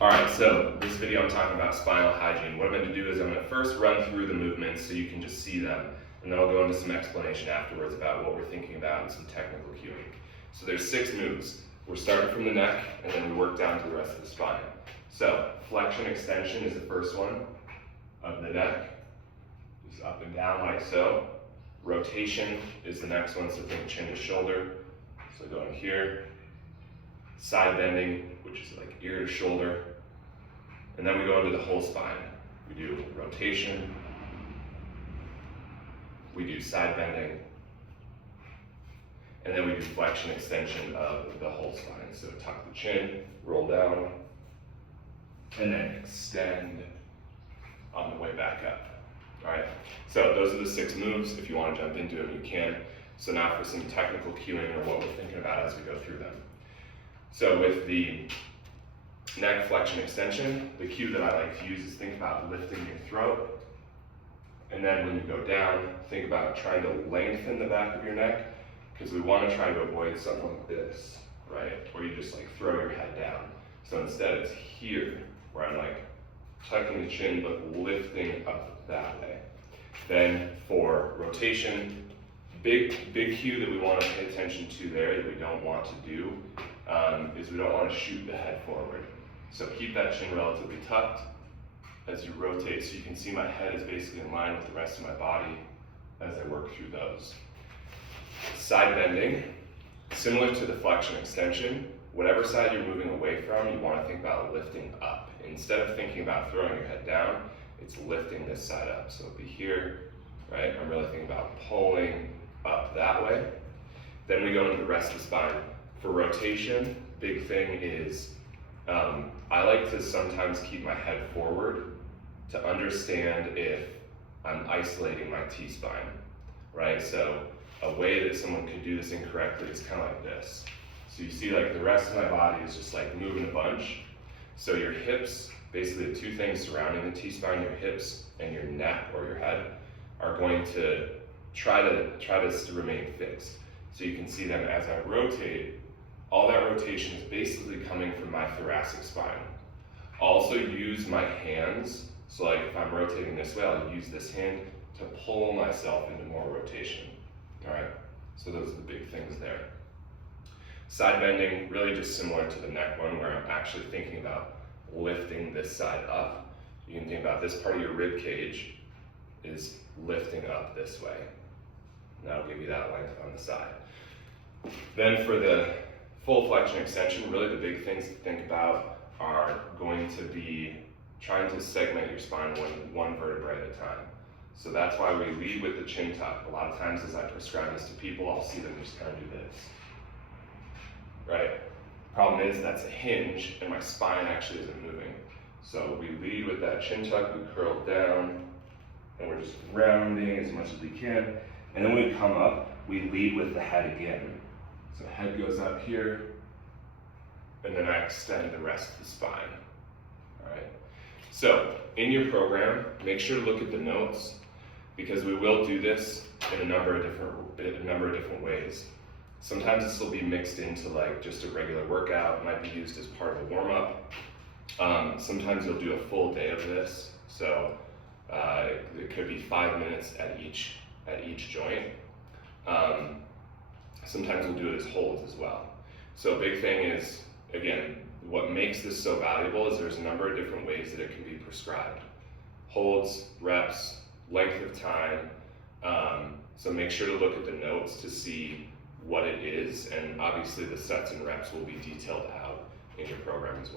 All right, so this video I'm talking about spinal hygiene. What I'm going to do is I'm going to first run through the movements so you can just see them, and then I'll go into some explanation afterwards about what we're thinking about and some technical cueing. So there's 6 moves. We're starting from the neck, and then we work down to the rest of the spine. So flexion extension is the first one of the neck, just up and down like so. Rotation is the next one, so think chin to shoulder. So going here. Side bending, which is like ear to shoulder. And then we go into the whole spine. We do rotation, we do side bending, and then we do flexion extension of the whole spine. So tuck the chin, roll down, and then extend on the way back up. All right, so those are the 6 moves. If you want to jump into them, you can. So now for some technical cueing or what we're thinking about as we go through them. So with the neck flexion extension, the cue that I like to use is think about lifting your throat. And then when you go down, think about trying to lengthen the back of your neck, because we want to try to avoid something like this, right? Where you just like throw your head down. So instead it's here, where I'm like tucking the chin but lifting up that way. Then for rotation, big cue that we want to pay attention to there that we don't want to do is we don't want to shoot the head forward. So keep that chin relatively tucked as you rotate, so you can see my head is basically in line with the rest of my body as I work through those. Side bending, similar to the flexion extension, whatever side you're moving away from, you want to think about lifting up. Instead of thinking about throwing your head down, it's lifting this side up. So it'll be here, right? I'm really thinking about pulling up that way. Then we go into the rest of the spine. For rotation, big thing is I like to sometimes keep my head forward to understand if I'm isolating my T-spine, right? So a way that someone could do this incorrectly is kind of like this. So you see like the rest of my body is just like moving a bunch. So your hips, basically the 2 things surrounding the T-spine, your hips and your neck or your head, are going to try to remain fixed. So you can see them as I rotate. All that rotation is basically coming from my thoracic spine. I'll also use my hands, so like if I'm rotating this way, I'll use this hand to pull myself into more rotation. All right, so those are the big things there. Side bending, really just similar to the neck one, where I'm actually thinking about lifting this side up. You can think about this part of your rib cage is lifting up this way. And that'll give you that length on the side. Then for the full flexion extension, really the big things to think about are going to be trying to segment your spine one vertebrae at a time. So that's why we lead with the chin tuck. A lot of times as I prescribe this to people, I'll see them just kind of do this, right? Problem is that's a hinge and my spine actually isn't moving. So we lead with that chin tuck, we curl down, and we're just rounding as much as we can. And then when we come up, we lead with the head again. So head goes up here, and then I extend the rest of the spine. All right. So in your program, make sure to look at the notes, because we will do this in a number of different ways. Sometimes this will be mixed into like just a regular workout. It might be used as part of a warm-up. Sometimes you'll do a full day of this. So it could be 5 minutes at each joint. Sometimes we'll do it as holds as well. So a big thing is, again, what makes this so valuable is there's a number of different ways that it can be prescribed. Holds, reps, length of time. So make sure to look at the notes to see what it is, and obviously the sets and reps will be detailed out in your program as well.